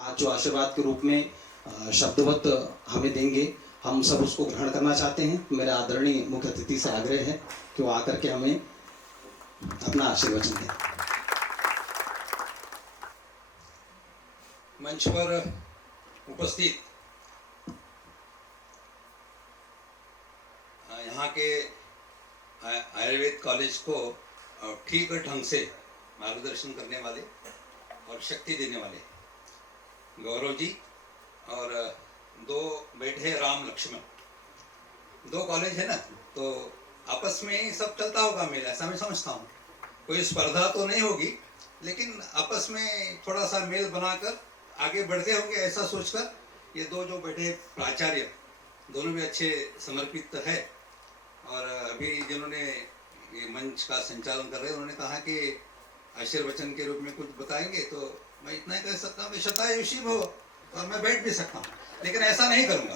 आज जो आशीर्वाद के रूप में शब्दवत हमें देंगे, हम सब उसको ग्रहण करना चाहते हैं। मेरा आदरणीय मुख्य अतिथि से आग्रह है कि वो आकर के हमें अपना आशीर्वचन दें। मंच पर उपस्थित यहाँ के आयुर्वेद कॉलेज को ठीक ढंग से मार्गदर्शन करने वाले और शक्ति देने वाले गौरव जी और दो बैठे हैं राम लक्ष्मण, दो कॉलेज है ना, तो आपस में ही सब चलता होगा मेल, ऐसा मैं समझता हूँ। कोई स्पर्धा तो नहीं होगी, लेकिन आपस में थोड़ा सा मेल बनाकर आगे बढ़ते होंगे, ऐसा सोचकर ये दो जो बैठे प्राचार्य दोनों भी अच्छे समर्पित है। और अभी जिन्होंने ये मंच का संचालन कर रहे हैं, उन्होंने कहा कि आशीर्वचन के रूप में कुछ बताएंगे, तो मैं इतना ही कह सकता हूँ कि शतायुषी भव, और मैं बैठ भी सकता हूँ, लेकिन ऐसा नहीं करूँगा।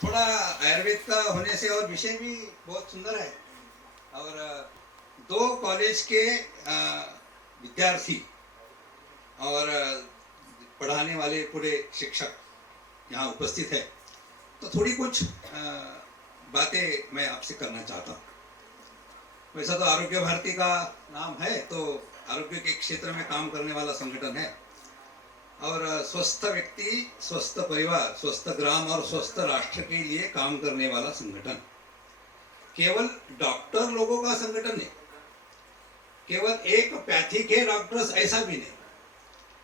थोड़ा आयुर्वेद का होने से और विषय भी बहुत सुंदर है, और दो कॉलेज के विद्यार्थी और पढ़ाने वाले पूरे शिक्षक यहाँ उपस्थित है, तो थोड़ी कुछ बातें मैं आपसे करना चाहता हूँ। वैसा तो आरोग्य भारती का नाम है, तो आरोग्य के क्षेत्र में काम करने वाला संगठन है, और स्वस्थ व्यक्ति, स्वस्थ परिवार, स्वस्थ ग्राम और स्वस्थ राष्ट्र के लिए काम करने वाला संगठन। केवल डॉक्टर लोगों का संगठन नहीं, केवल एक पैथी के डॉक्टर्स ऐसा भी नहीं,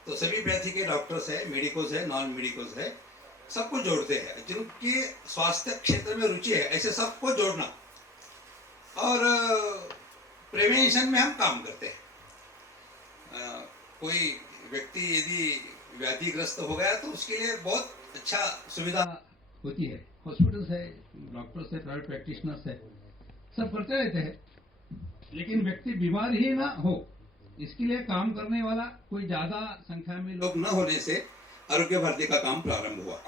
तो सभी पैथी के डॉक्टर्स है, मेडिकोस है, नॉन मेडिकोस है, सबको जोड़ते हैं। जिनकी स्वास्थ्य क्षेत्र में रुचि है, ऐसे सबको जोड़ना, और प्रिवेंशन में हम काम करते हैं। कोई व्यक्ति यदि व्याधिग्रस्त हो गया तो उसके लिए बहुत अच्छा सुविधा होती है, हॉस्पिटल्स है, डॉक्टर्स है, प्राइवेट प्रैक्टिशनर्स है, सब करते रहते हैं, लेकिन व्यक्ति बीमार ही ना हो इसके लिए काम करने वाला कोई ज्यादा संख्या में लोग न होने से आरोग्य भारती का काम प्रारंभ हुआ।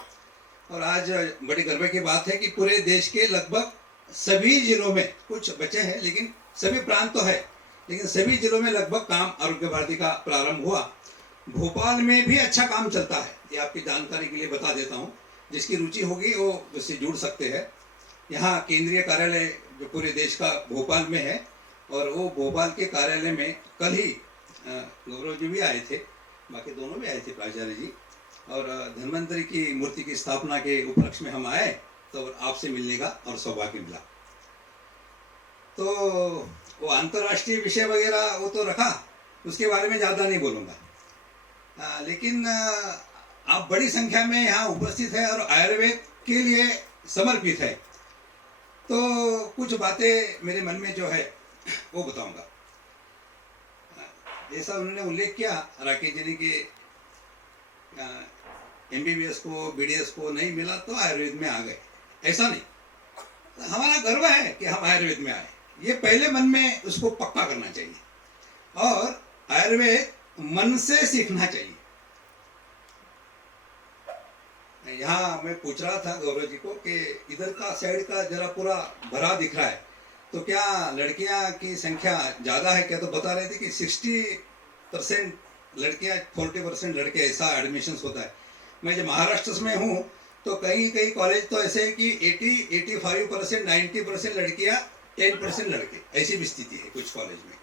और आज बड़ी गर्व की बात है कि पूरे देश के लगभग सभी जिलों में, कुछ बचे हैं लेकिन सभी प्रांत तो है, लेकिन सभी जिलों में लगभग काम आरोग्य भारती का प्रारंभ हुआ। भोपाल में भी अच्छा काम चलता है, ये आपकी जानकारी के लिए बता देता हूँ, जिसकी रुचि होगी वो उससे जुड़ सकते हैं। यहाँ केंद्रीय कार्यालय जो पूरे देश का भोपाल में है, और वो भोपाल के कार्यालय में कल ही गौरव जी भी आए थे, बाकी दोनों भी आए थे, प्राचार्य जी, और धन्वंतरी की मूर्ति की स्थापना के उपलक्ष्य में हम आए, तो आपसे मिलने का और सौभाग्य मिला। तो वो अंतर्राष्ट्रीय विषय वगैरह वो तो रखा, उसके बारे में ज़्यादा नहीं बोलूँगा, लेकिन आप बड़ी संख्या में यहाँ उपस्थित है और आयुर्वेद के लिए समर्पित है, तो कुछ बातें मेरे मन में जो है वो बताऊंगा। जैसा उन्होंने उल्लेख किया राकेश जी ने कि MBBS को, BDS को नहीं मिला तो आयुर्वेद में आ गए, ऐसा नहीं। हमारा गर्व है कि हम आयुर्वेद में आए, ये पहले मन में उसको पक्का करना चाहिए, और आयुर्वेद मन से सीखना चाहिए। यहाँ मैं पूछ रहा था गौरव जी को कि इधर का साइड का जरा पूरा भरा दिख रहा है, तो क्या लड़कियां की संख्या ज़्यादा है क्या? तो बता रहे थे कि 60% लड़कियां, 40% लड़के, ऐसा एडमिशन्स होता है। मैं जब महाराष्ट्र में हूँ तो कई कॉलेज तो ऐसे है कि 85%, 90% लड़कियां, 10% लड़के, ऐसी भी स्थिति है कुछ कॉलेज में।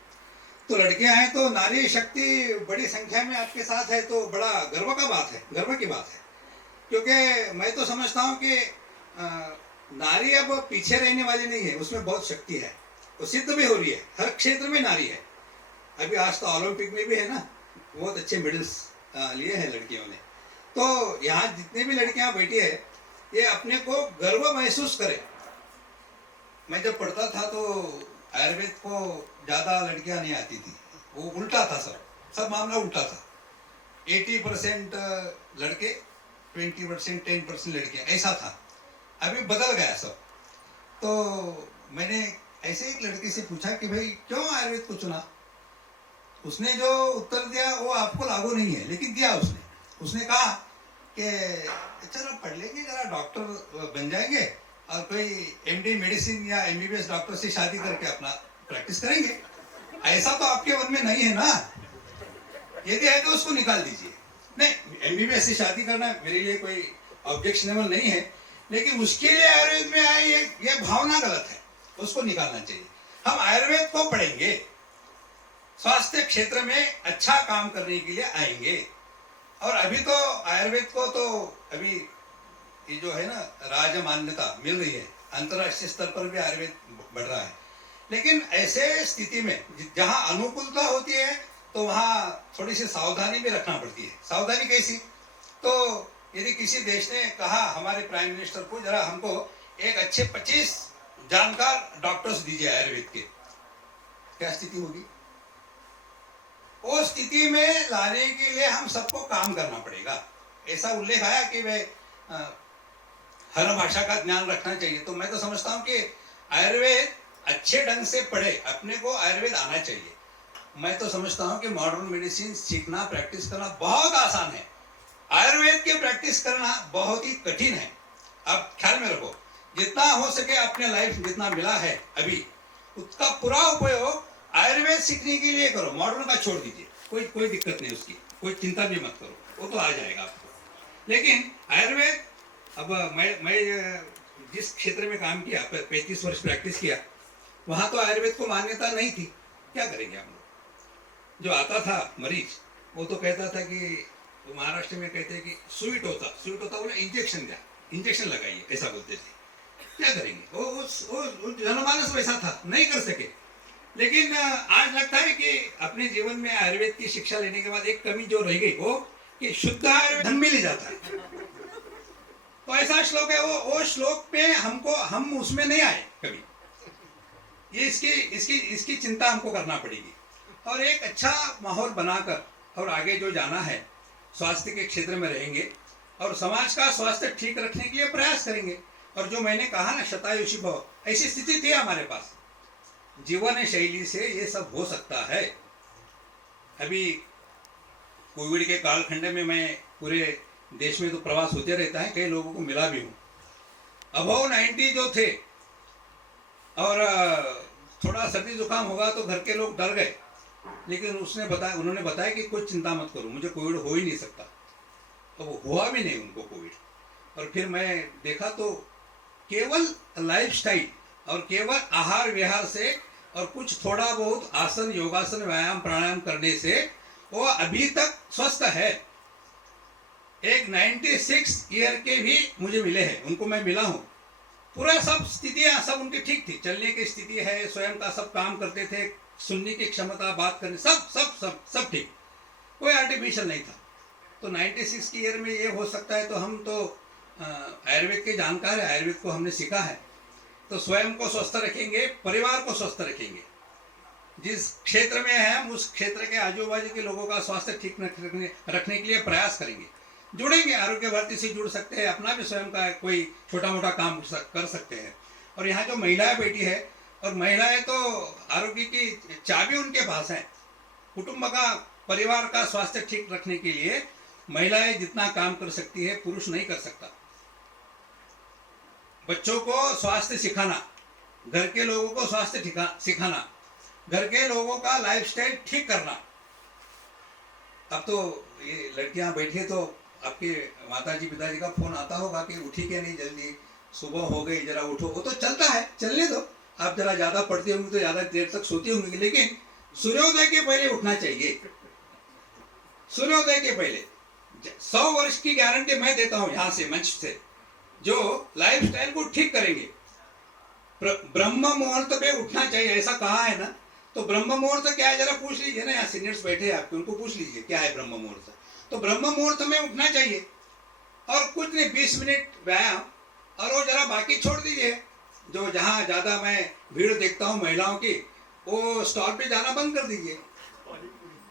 तो लड़कियां हैं तो नारी शक्ति बड़ी संख्या में आपके साथ है, तो बड़ा गर्व का बात है, गर्व की बात है, क्योंकि मैं तो समझता हूँ कि नारी अब पीछे रहने वाली नहीं है, उसमें बहुत शक्ति है, वो सिद्ध भी हो रही है, हर क्षेत्र में नारी है। अभी आज तो ओलंपिक में भी है ना, बहुत अच्छे मेडल्स लिए हैं लड़कियों ने। तो यहाँ जितने भी लड़कियाँ बैठी है, ये अपने को गर्व महसूस करें। मैं जब पढ़ता था तो आयुर्वेद को ज़्यादा लड़कियाँ नहीं आती थी, वो उल्टा था, सब मामला उल्टा था। 80% लड़के, 20%, 10% लड़कियाँ, ऐसा था। अभी बदल गया सब। तो मैंने ऐसे एक लड़की से पूछा कि भाई क्यों आयुर्वेद को चुना? उसने जो उत्तर दिया वो आपको लागू नहीं है, लेकिन दिया उसने कहा कि चलो पढ़ लेंगे, जरा डॉक्टर बन जाएंगे, और कोई MD मेडिसिन या MBBS डॉक्टर से शादी करके अपना प्रैक्टिस करेंगे। ऐसा तो आपके मन में नहीं है ना, यदि है तो उसको निकाल दीजिए। नहीं, एमबीबीएस से शादी करना मेरे लिए कोई ऑब्जेक्शनेबल नहीं है, लेकिन उसके लिए आयुर्वेद में आई ये भावना गलत है, उसको निकालना चाहिए। हम आयुर्वेद को पढ़ेंगे, स्वास्थ्य क्षेत्र में अच्छा काम करने के लिए आएंगे। और अभी तो आयुर्वेद को तो अभी ये जो है ना राज मान्यता मिल रही है, अंतर्राष्ट्रीय स्तर पर भी आयुर्वेद बढ़ रहा है। लेकिन ऐसे स्थिति में जहाँ अनुकूलता होती है तो वहाँ थोड़ी सी सावधानी भी रखना पड़ती है। सावधानी कैसी? तो यदि किसी देश ने कहा हमारे प्राइम मिनिस्टर को, जरा हमको एक अच्छे 25 जानकार डॉक्टर्स दीजिए आयुर्वेद के, क्या स्थिति होगी? वो स्थिति में लाने के लिए हम सबको काम करना पड़ेगा। ऐसा उल्लेख आया कि वे हर भाषा का ज्ञान रखना चाहिए। तो मैं तो समझता हूँ कि आयुर्वेद अच्छे ढंग से पढ़े, अपने को आयुर्वेद आना चाहिए। मैं तो समझता हूँ कि मॉडर्न मेडिसिन सीखना, प्रैक्टिस करना बहुत आसान है, आयुर्वेद की प्रैक्टिस करना बहुत ही कठिन है। अब ख्याल में रखो, जितना हो सके अपने लाइफ जितना मिला है अभी, उसका पूरा उपयोग आयुर्वेद सीखने के लिए करो। मॉडर्न का छोड़ दीजिए, कोई दिक्कत नहीं उसकी, कोई चिंता भी मत करो, वो तो आ जाएगा आपको। लेकिन आयुर्वेद, अब मैं जिस क्षेत्र में काम किया, 35 वर्ष प्रैक्टिस किया, वहाँ तो आयुर्वेद को मान्यता नहीं थी। क्या करेंगे हम लोग? जो आता था मरीज, वो तो कहता था कि, तो महाराष्ट्र में कहते हैं कि स्वीट होता बोले इंजेक्शन लगाइए, ऐसा बोलते थे। क्या करेंगे? वो जनमानस वैसा था, नहीं कर सके। लेकिन आज लगता है कि अपने जीवन में आयुर्वेद की शिक्षा लेने के बाद एक कमी जो रह गई, वो कि शुद्ध आयुर्वेद धन मिल जाता है। तो ऐसा श्लोक है, वो श्लोक पे हम उसमें नहीं आए कभी। ये इसकी चिंता हमको करना पड़ेगी, और एक अच्छा माहौल बनाकर और आगे जो जाना है, स्वास्थ्य के क्षेत्र में रहेंगे और समाज का स्वास्थ्य ठीक रखने के लिए प्रयास करेंगे। और जो मैंने कहा ना, शतायुषी भव, ऐसी स्थिति थी हमारे पास। जीवन शैली से ये सब हो सकता है। अभी कोविड के कालखंड में मैं पूरे देश में तो प्रवास होते रहता है, कई लोगों को मिला भी हूँ। अबव 90 जो थे, और थोड़ा सर्दी जुकाम होगा तो घर के लोग डर गए, लेकिन उन्होंने बताया कि कोई चिंता मत करो, मुझे कोविड हो ही नहीं सकता। तो वो हुआ भी नहीं उनको कोविड। और फिर मैं देखा तो केवल लाइफस्टाइल और केवल आहार विहार से और कुछ थोड़ा बहुत आसन, योगासन, व्यायाम, प्राणायाम करने से वो अभी तक स्वस्थ है। एक 96 ईयर के भी मुझे मिले हैं, उनको मैं मिला हूँ। पूरा सब स्थितियाँ सब उनकी ठीक थी, चलने की स्थिति है, स्वयं का सब काम करते थे, सुनने की क्षमता, बात करने, सब ठीक, कोई आर्टिफिशियल नहीं था। तो 96 की ईयर में ये हो सकता है, तो हम तो आयुर्वेद के जानकार है, आयुर्वेद को हमने सीखा है, तो स्वयं को स्वस्थ रखेंगे, परिवार को स्वस्थ रखेंगे। जिस क्षेत्र में है हम, उस क्षेत्र के आजू बाजू के लोगों का स्वास्थ्य ठीक रखने के लिए प्रयास करेंगे। जुड़ेंगे, आरोग्य भारती से जुड़ सकते हैं, अपना भी स्वयं का कोई छोटा मोटा काम कर सकते हैं। और यहाँ जो महिलाएं बैठी है, और महिलाएं तो आरोग्य की चाबी उनके पास है। कुटुंब का, परिवार का स्वास्थ्य ठीक रखने के लिए महिलाएं जितना काम कर सकती है, पुरुष नहीं कर सकता। बच्चों को स्वास्थ्य सिखाना, घर के लोगों को स्वास्थ्य सिखाना, घर के लोगों का लाइफस्टाइल ठीक करना। अब तो ये लड़कियां बैठी है, तो आपके माताजी पिताजी का फोन आता होगा कि उठी के नहीं, जल्दी सुबह हो गई, जरा उठो। वो तो चलता है, चलने दो। आप जरा ज्यादा पढ़ती होंगी तो ज्यादा देर तक सोती होंगी, लेकिन सूर्योदय के पहले उठना चाहिए। सूर्योदय के पहले 100 वर्ष की गारंटी मैं देता हूं यहाँ से, मंच से, जो लाइफस्टाइल को ठीक करेंगे। ब्रह्म मुहूर्त पे उठना चाहिए, ऐसा कहा है ना। तो ब्रह्म मुहूर्त क्या है, जरा पूछ लीजिए ना, यहाँ सीनियर्स बैठे हैं आपके, उनको पूछ लीजिए क्या है ब्रह्म मुहूर्त। तो ब्रह्म मुहूर्त में उठना चाहिए, और कुछ नहीं, 20 मिनट व्यायाम, और वो जरा बाकी छोड़ दीजिए। जो जहाँ ज्यादा मैं भीड़ देखता हूँ महिलाओं की, वो स्टॉल पे जाना बंद कर दीजिए।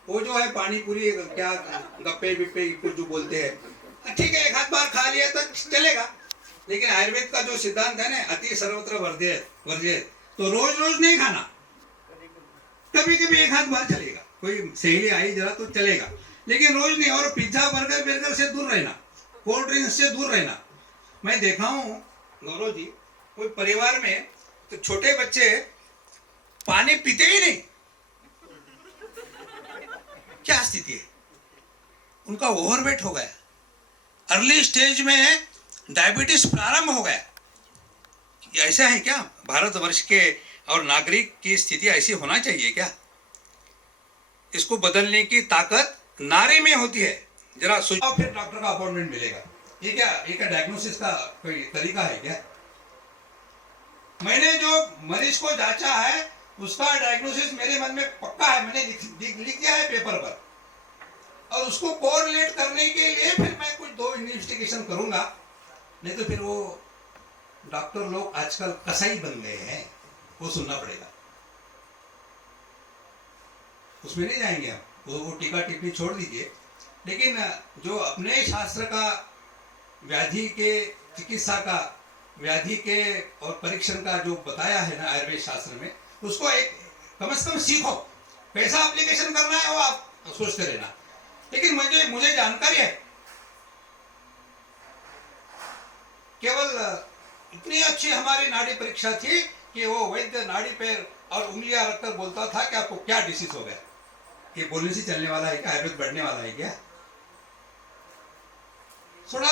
वो जो है पानी पूरी, क्या गप्पे बिप्पे कुछ जो बोलते हैं, ठीक है, एक आध बार खा लिया तो चलेगा। लेकिन आयुर्वेद का जो सिद्धांत है ना, अति सर्वत्र वर्जित, तो रोज रोज नहीं खाना, कभी कभी एक आध बार चलेगा। कोई सहेली आई जरा तो चलेगा, लेकिन रोज नहीं। और पिज्जा बर्गर से दूर रहना, कोल्ड ड्रिंक्स से दूर रहना। मैं देखा हूँ गौरव जी, कोई परिवार में तो छोटे बच्चे पानी पीते ही नहीं। क्या स्थिति है उनका ओवरवेट हो गया, अर्ली स्टेज में डायबिटीज प्रारंभ हो गया। ऐसा है क्या भारतवर्ष के और नागरिक की स्थिति ऐसी होना चाहिए क्या? इसको बदलने की ताकत नारी में होती है। जरा सोचो, फिर डॉक्टर का अपॉइंटमेंट मिलेगा। ये क्या डायग्नोसिस का कोई तरीका है क्या? मैंने जो मरीज को जांचा है उसका डायग्नोसिस मेरे मन में पक्का है, मैंने लिख दिया है पेपर पर, और उसको कोरिलेट करने के लिए फिर मैं कुछ 2 इन्वेस्टिगेशन करूंगा। नहीं तो फिर वो डॉक्टर लोग आजकल कसाई बन गए हैं, वो सुनना पड़ेगा। उसमें नहीं जाएंगे हम, वो टीका टिप्पणी छोड़ दीजिए। लेकिन जो अपने शास्त्र का व्याधि के चिकित्सा का, व्याधि के और परीक्षण का जो बताया है ना आयुर्वेद शास्त्र में, उसको एक कम से कम सीखो। कैसा एप्लीकेशन करना है वो आप सोचते रहना। लेकिन मुझे जानकारी है, केवल इतनी अच्छी हमारी नाड़ी परीक्षा थी कि वो वैद्य नाड़ी पे और उंगलियां रखकर बोलता था कि आपको क्या डिसीज हो गया, ये बोलने से चलने वाला है क्या, आयुर्वेद बढ़ने वाला है क्या? थोड़ा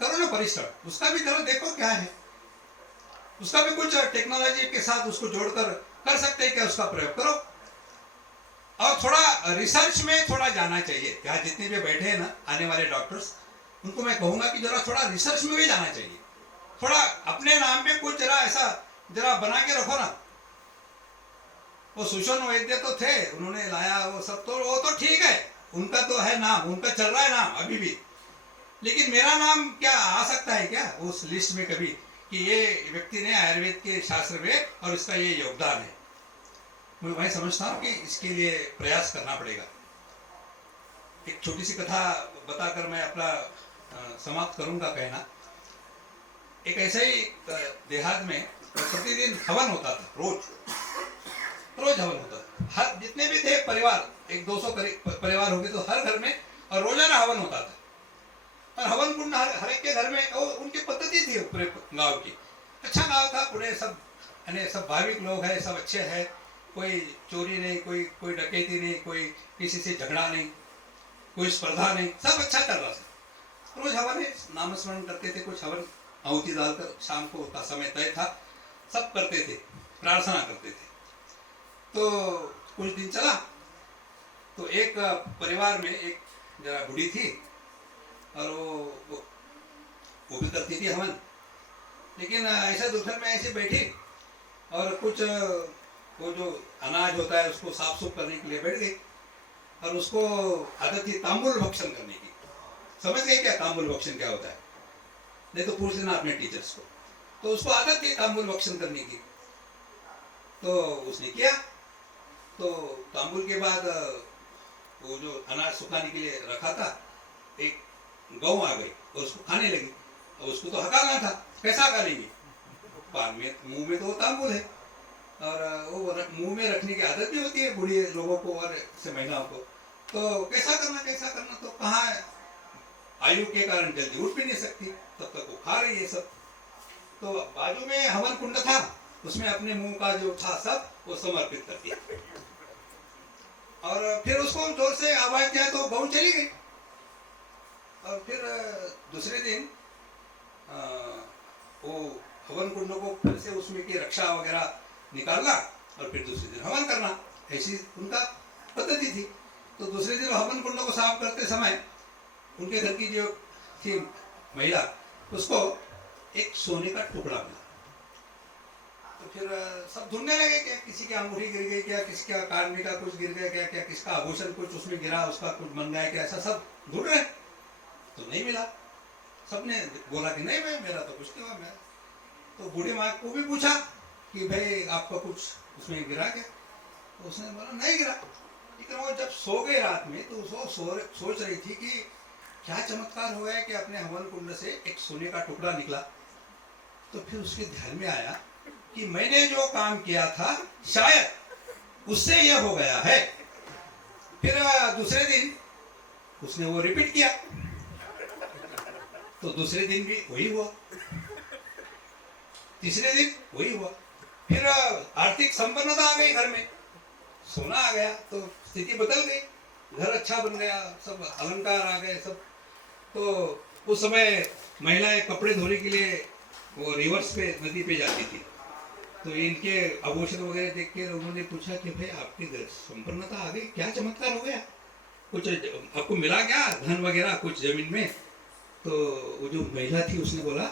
करो ना परिश्रम, उसका भी करो, देखो क्या है, उसका भी कुछ टेक्नोलॉजी के साथ उसको जोड़कर कर सकते हैं क्या, उसका प्रयोग करो। और थोड़ा रिसर्च में थोड़ा जाना चाहिए। यहाँ जितने भी बैठे हैं ना आने वाले डॉक्टर्स, उनको मैं कहूंगा कि जरा थोड़ा रिसर्च में भी जाना चाहिए। थोड़ा अपने नाम पे कुछ जरा ऐसा जरा बना के रखो ना। वो सुषण वैद्य तो थे, उन्होंने लाया वो सब, तो वो तो ठीक है, उनका तो है नाम, उनका चल रहा है नाम अभी भी। लेकिन मेरा नाम क्या आ सकता है क्या उस लिस्ट में कभी, कि ये व्यक्ति ने आयुर्वेद के शास्त्र में और इसका ये योगदान है? मैं समझता हूँ कि इसके लिए प्रयास करना पड़ेगा। एक छोटी सी कथा बताकर मैं अपना समाप्त करूंगा कहना। एक ऐसे ही देहात में प्रतिदिन हवन होता था, रोज हवन होता था। हर जितने भी थे परिवार, 100-200 परिवार होंगे तो हर घर में, और रोजाना हवन होता था। और हवन कुंड हर एक के घर में, और उनकी पद्धति थी पूरे गांव की। अच्छा गांव था, पूरे सब भाविक लोग हैं, सब अच्छे हैं, कोई चोरी नहीं, कोई डकैती नहीं, कोई किसी से झगड़ा नहीं, कोई स्पर्धा नहीं, सब अच्छा चल रहा था। रोज हवन है, नामस्मरण करते थे, कुछ हवन आहुति डालकर, शाम को का समय तय था, सब करते थे, प्रार्थना करते थे। तो कुछ दिन चला, तो एक परिवार में एक जरा बूढ़ी थी, और वो भी करती थी हवन। लेकिन ऐसा दोपहर में ऐसे बैठी और कुछ वो जो अनाज होता है उसको साफ सुफ करने के लिए बैठ गई, और उसको आदत थी तांबुल भक्षण करने की। समझ गए क्या तांबुल भक्षण क्या होता है? नहीं तो पूछ लेना अपने टीचर्स को। तो उसको आदत थी तांबुल भक्षण करने की, तो उसने किया। तो तांबुल के बाद वो जो अनाज सुखाने के लिए रखा था, एक गौ आ गई और उसको खाने लगी। और उसको तो हकालना था, कैसा हकालेंगे, पान में मुंह में तो तांबुल है, और वो मुंह में रखने की आदत भी होती है बूढ़े लोगों को और से महिलाओं को। तो कैसा करना, तो कहाँ आयु के कारण जल्दी उठ भी नहीं सकती, तब तक वो खा रही है सब। तो बाजू में हवन कुंड था, उसमें अपने मुंह का जो था सब वो समर्पित कर दिया, और फिर उसको जोर से आवाज दिया तो गौ चली गई। और फिर दूसरे दिन वो हवन कुंड को फिर से उसमें की रक्षा वगैरह निकालना, और फिर दूसरे दिन हवन करना, ऐसी उनका पद्धति थी। तो दूसरे दिन हवन कुंड को साफ करते समय उनके घर की जो थी महिला, उसको एक सोने का टुकड़ा मिला। तो फिर सब ढूंढने लगे, क्या किसी की अंगूठी गिर गई क्या, किसी का कान का कुछ गिर गया क्या, किसका आभूषण कुछ उसमें गिरा, उसका कुछ बन गया क्या, ऐसा सब ढूंढ रहे, तो नहीं मिला। सबने बोला कि नहीं भाई मेरा तो कुछ नहीं हुआ। मेरा तो बूढ़ी माँ को भी पूछा कि भाई आपका कुछ उसमें गिरा क्या, तो उसने बोला नहीं गिरा। लेकिन वो जब सो गए रात में, तो वो सोच रही थी कि क्या चमत्कार हुआ है कि अपने हवन कुंड से एक सोने का टुकड़ा निकला। तो फिर उसके ध्यान में आया कि मैंने जो काम किया था शायद उससे यह हो गया है। फिर दूसरे दिन उसने वो रिपीट किया, तो दूसरे दिन भी वही हुआ, तीसरे दिन वही हुआ। फिर आर्थिक संपन्नता आ गई घर में, सोना आ गया, तो स्थिति बदल गई। घर अच्छा बन गया, सब अलंकार आ गए सब। तो उस समय महिलाएं कपड़े धोने के लिए वो रिवर्स पे नदी पे जाती थी। तो इनके आभूषण वगैरह देख के उन्होंने पूछा कि भाई आपकी संपन्नता आ गई, क्या चमत्कार हो गया, कुछ आपको मिला क्या धन वगैरह कुछ जमीन में? तो वो जो महिला थी उसने बोला,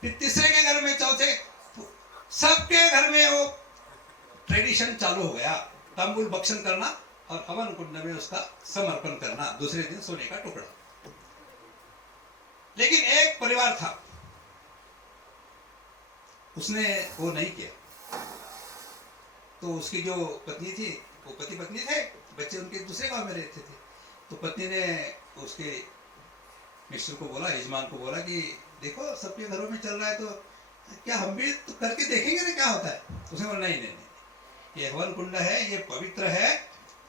फिर तीसरे के घर में, चौथे, सबके घर में वो ट्रेडिशन चालू हो गया, तांबुल भक्षण करना और हवन कुंड में उसका समर्पण करना, दूसरे दिन सोने का टुकड़ा। लेकिन एक परिवार था, उसने वो नहीं किया। तो उसकी जो पत्नी थी, वो पति पत्नी थे, बच्चे उनके दूसरे गांव में रहते थे। तो पत्नी ने उसके मिस्टर को बोला, यजमान को बोला कि देखो सबके घरों में चल रहा है, तो क्या हम भी तो करके देखेंगे ना क्या होता है। उसने बोला नहीं नहीं नहीं, ये हवन कुंड है, ये पवित्र है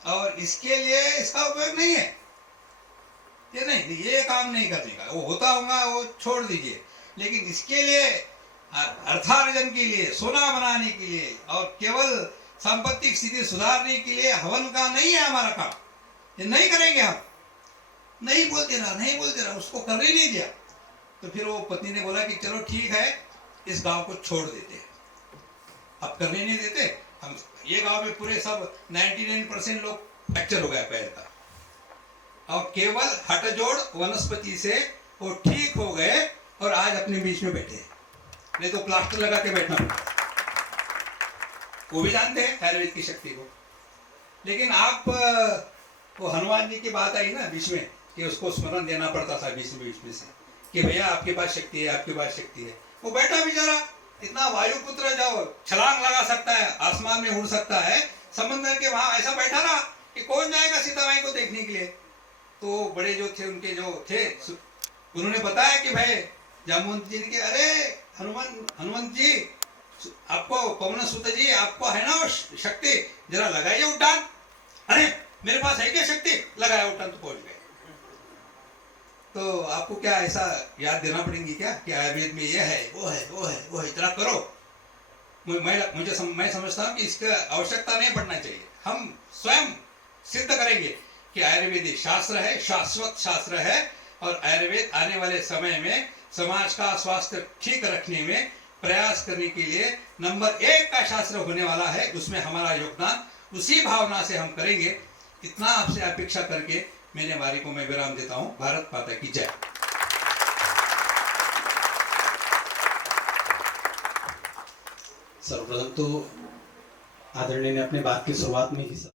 और इसके लिए इसका उपयोग नहीं है, ये नहीं, ये काम नहीं करने का, वो होता होगा वो छोड़ दीजिए, लेकिन इसके लिए अर्थार्जन के लिए, सोना बनाने के लिए और केवल सांपत्तिक स्थिति सुधारने के लिए हवन का नहीं है हमारा काम, ये नहीं करेंगे हम। नहीं बोलते रहा, उसको करने नहीं दिया। तो फिर वो पत्नी ने बोला कि चलो ठीक है, इस गांव को छोड़ देते हैं, अब करने नहीं देते हम। ये गांव में पूरे सब 99% लोग फ्रैक्चर हो गया पैर का, और केवल हटजोड़ वनस्पति से वो ठीक हो गए और आज अपने बीच में बैठे, नहीं तो प्लास्टर लगा के बैठना पड़ता। वो भी जानते हैं आयुर्वेद की शक्ति को। लेकिन आप वो हनुमान जी की बात आई ना बीच में, कि उसको स्मरण देना पड़ता था बीच में से कि भैया आपके पास शक्ति है, आपके पास शक्ति है। वो बैठा बेचारा, इतना वायुपुत्र जाओ, छलांग लगा सकता है, आसमान में उड़ सकता है, समंदर के वहां ऐसा बैठा रहा कि कौन जाएगा सीता माई को देखने के लिए। तो बड़े जो थे उनके जो थे, उन्होंने बताया कि भाई जामवंत जी के, अरे हनुमंत जी, आपको पवन सुत जी, आपको है ना शक्ति, जरा लगाइए उठान। अरे मेरे पास है क्या शक्ति, लगाया उठान तो पहुंच गए। तो आपको क्या ऐसा याद देना पड़ेगी क्या कि आयुर्वेद में ये है, वो है, जरा करो। मैं समझता हूँ कि इसका आवश्यकता नहीं पड़ना चाहिए। हम स्वयं सिद्ध करेंगे कि आयुर्वेदिक शास्त्र है, शाश्वत शास्त्र है, और आयुर्वेद आने वाले समय में समाज का स्वास्थ्य ठीक रखने में प्रयास करने के लिए नंबर 1 का शास्त्र होने वाला है। उसमें हमारा योगदान उसी भावना से हम करेंगे। इतना आपसे अपेक्षा करके मेरे वाणी को मैं विराम देता हूं। भारत माता की जय। सर्वप्रथम तो आदरणीय ने अपने बात की शुरुआत में ही